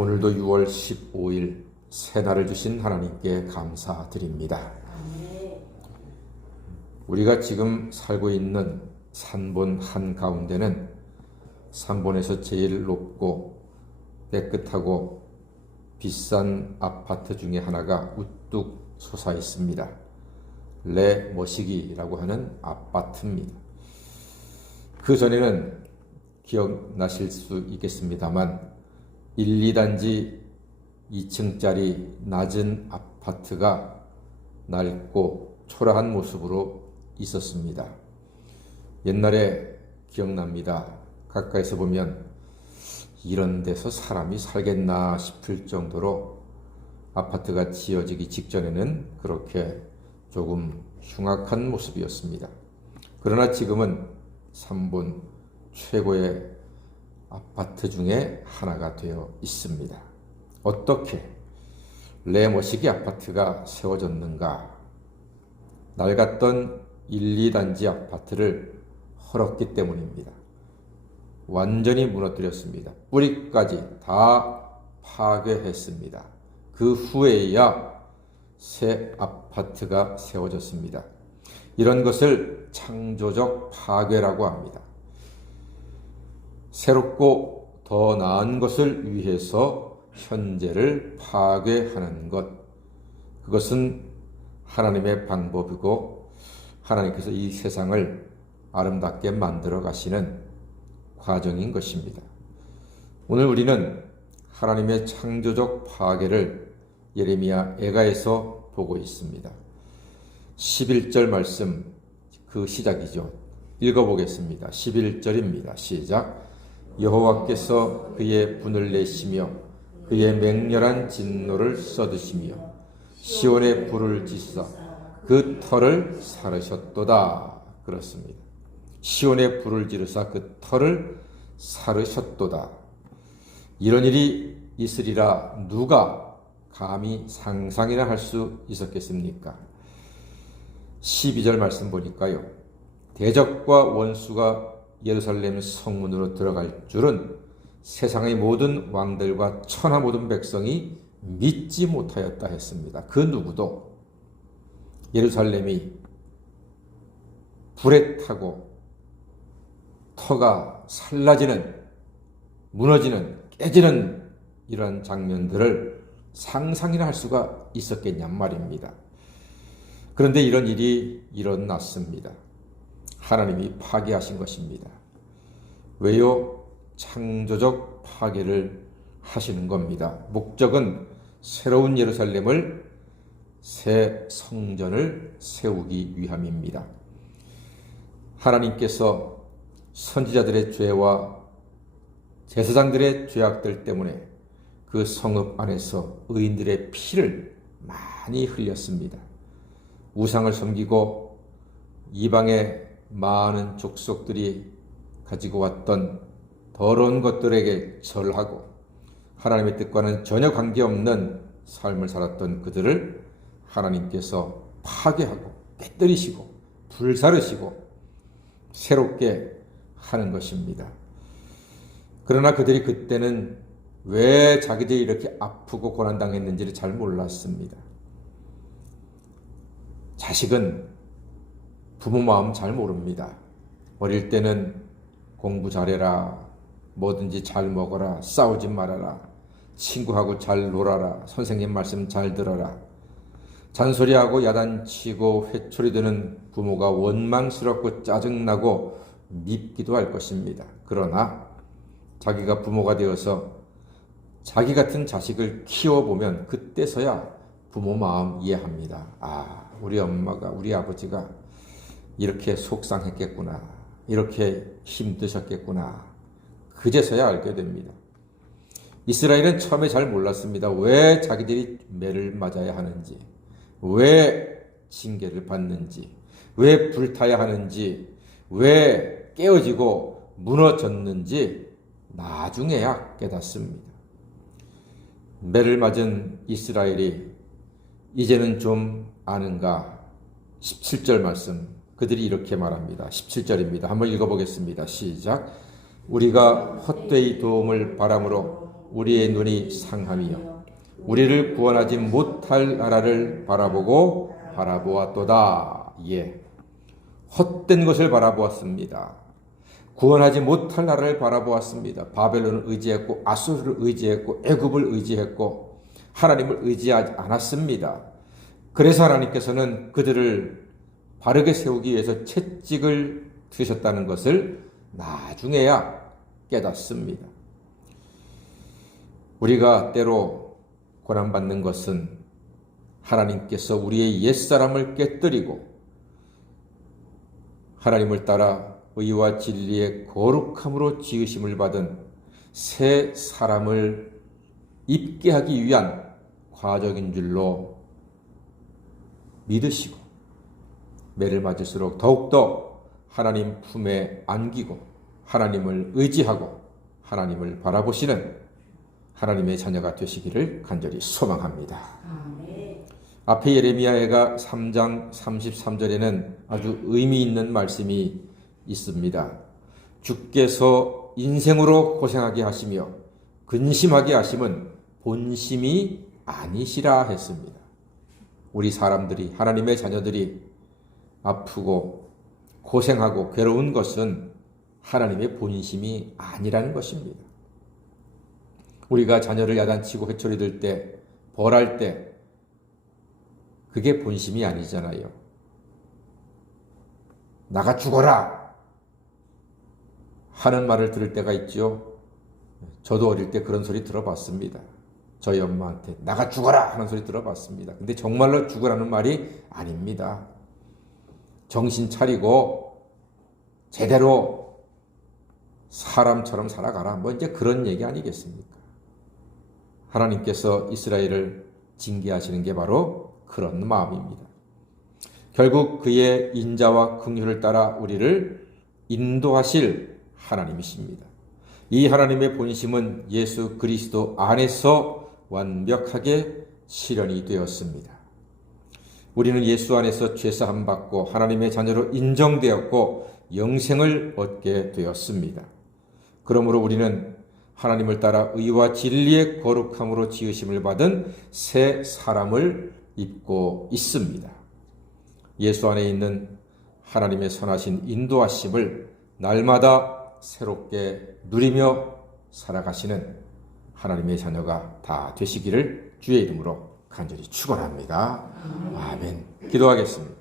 오늘도 6월 15일 새날을 주신 하나님께 감사드립니다. 우리가 지금 살고 있는 산본 한가운데는 산본에서 제일 높고 깨끗하고 비싼 아파트 중에 하나가 우뚝 솟아 있습니다. 레머시기라고 하는 아파트입니다. 그 전에는 기억나실 수 있겠습니다만 1, 2단지 2층짜리 낮은 아파트가 낡고 초라한 모습으로 있었습니다. 옛날에 기억납니다. 가까이서 보면 이런 데서 사람이 살겠나 싶을 정도로 아파트가 지어지기 직전에는 그렇게 조금 흉악한 모습이었습니다. 그러나 지금은 산본 최고의 아파트 중에 하나가 되어 있습니다. 어떻게 레머시기 아파트가 세워졌는가? 낡았던 1, 2단지 아파트를 헐었기 때문입니다. 완전히 무너뜨렸습니다. 뿌리까지 다 파괴했습니다. 그 후에야 새 아파트가 세워졌습니다. 이런 것을 창조적 파괴라고 합니다. 새롭고 더 나은 것을 위해서 현재를 파괴하는 것, 그것은 하나님의 방법이고 하나님께서 이 세상을 아름답게 만들어 가시는 과정인 것입니다. 오늘 우리는 하나님의 창조적 파괴를 예레미야 애가에서 보고 있습니다. 11절 말씀 그 시작이죠. 읽어보겠습니다. 11절입니다. 시작. 여호와께서 그의 분을 내시며 그의 맹렬한 진노를 쏟으시며 시온에 불을 지사 그 터를 사르셨도다. 그렇습니다. 시온에 불을 지르사 그 터를 사르셨도다. 이런 일이 있으리라 누가 감히 상상이나 할 수 있었겠습니까? 12절 말씀 보니까요. 대적과 원수가 예루살렘 성문으로 들어갈 줄은 세상의 모든 왕들과 천하 모든 백성이 믿지 못하였다 했습니다. 그 누구도 예루살렘이 불에 타고 터가 살라지는, 무너지는, 깨지는 이러한 장면들을 상상이나 할 수가 있었겠냔 말입니다. 그런데 이런 일이 일어났습니다. 하나님이 파괴하신 것입니다. 왜요? 창조적 파괴를 하시는 겁니다. 목적은 새로운 예루살렘을, 새 성전을 세우기 위함입니다. 하나님께서 선지자들의 죄와 제사장들의 죄악들 때문에 그 성읍 안에서 의인들의 피를 많이 흘렸습니다. 우상을 섬기고 이방의 많은 족속들이 가지고 왔던 더러운 것들에게 절하고 하나님의 뜻과는 전혀 관계없는 삶을 살았던 그들을 하나님께서 파괴하고 깨뜨리시고 불사르시고 새롭게 하는 것입니다. 그러나 그들이 그때는 왜 자기들이 이렇게 아프고 고난당했는지를 잘 몰랐습니다. 자식은 부모 마음 잘 모릅니다. 어릴 때는 공부 잘해라, 뭐든지 잘 먹어라, 싸우지 말아라, 친구하고 잘 놀아라, 선생님 말씀 잘 들어라. 잔소리하고 야단치고 회초리 드는 부모가 원망스럽고 짜증나고 밉기도 할 것입니다. 그러나 자기가 부모가 되어서 자기 같은 자식을 키워보면 그때서야 부모 마음 이해합니다. 아, 우리 엄마가, 우리 아버지가 이렇게 속상했겠구나, 이렇게 힘드셨겠구나, 그제서야 알게 됩니다. 이스라엘은 처음에 잘 몰랐습니다. 왜 자기들이 매를 맞아야 하는지, 왜 징계를 받는지, 왜 불타야 하는지, 왜 깨어지고 무너졌는지 나중에야 깨닫습니다. 매를 맞은 이스라엘이 이제는 좀 아는가? 17절 말씀 그들이 이렇게 말합니다. 17절입니다. 한번 읽어보겠습니다. 시작. 우리가 헛되이 도움을 바람으로 우리의 눈이 상하며 우리를 구원하지 못할 나라를 바라보았도다. 예, 헛된 것을 바라보았습니다. 구원하지 못할 나라를 바라보았습니다. 바벨론을 의지했고 아수르를 의지했고 애굽을 의지했고 하나님을 의지하지 않았습니다. 그래서 하나님께서는 그들을 바르게 세우기 위해서 채찍을 드셨다는 것을 나중에야 깨닫습니다. 우리가 때로 고난받는 것은 하나님께서 우리의 옛사람을 깨뜨리고 하나님을 따라 의와 진리의 거룩함으로 지으심을 받은 새 사람을 입게 하기 위한 과정인 줄로 믿으시고 매를 맞을수록 더욱더 하나님 품에 안기고 하나님을 의지하고 하나님을 바라보시는 하나님의 자녀가 되시기를 간절히 소망합니다. 앞에 예레미야가 3장 33절에는 아주 의미 있는 말씀이 있습니다. 주께서 인생으로 고생하게 하시며 근심하게 하심은 본심이 아니시라 했습니다. 우리 사람들이, 하나님의 자녀들이 아프고 고생하고 괴로운 것은 하나님의 본심이 아니라는 것입니다. 우리가 자녀를 야단치고 회초리 들 때, 벌할 때 그게 본심이 아니잖아요. 나가 죽어라 하는 말을 들을 때가 있죠. 저도 어릴 때 그런 소리 들어봤습니다. 저희 엄마한테 나가 죽어라 하는 소리 들어봤습니다. 근데 정말로 죽으라는 말이 아닙니다. 정신 차리고 제대로 사람처럼 살아가라. 뭐 이제 그런 얘기 아니겠습니까? 하나님께서 이스라엘을 징계하시는 게 바로 그런 마음입니다. 결국 그의 인자와 긍휼을 따라 우리를 인도하실 하나님이십니다. 이 하나님의 본심은 예수 그리스도 안에서 완벽하게 실현이 되었습니다. 우리는 예수 안에서 죄사함 받고 하나님의 자녀로 인정되었고 영생을 얻게 되었습니다. 그러므로 우리는 하나님을 따라 의와 진리의 거룩함으로 지으심을 받은 새 사람을 입고 있습니다. 예수 안에 있는 하나님의 선하신 인도하심을 날마다 새롭게 누리며 살아가시는 하나님의 자녀가 다 되시기를 주의 이름으로 간절히 축원합니다. 아멘. 기도하겠습니다.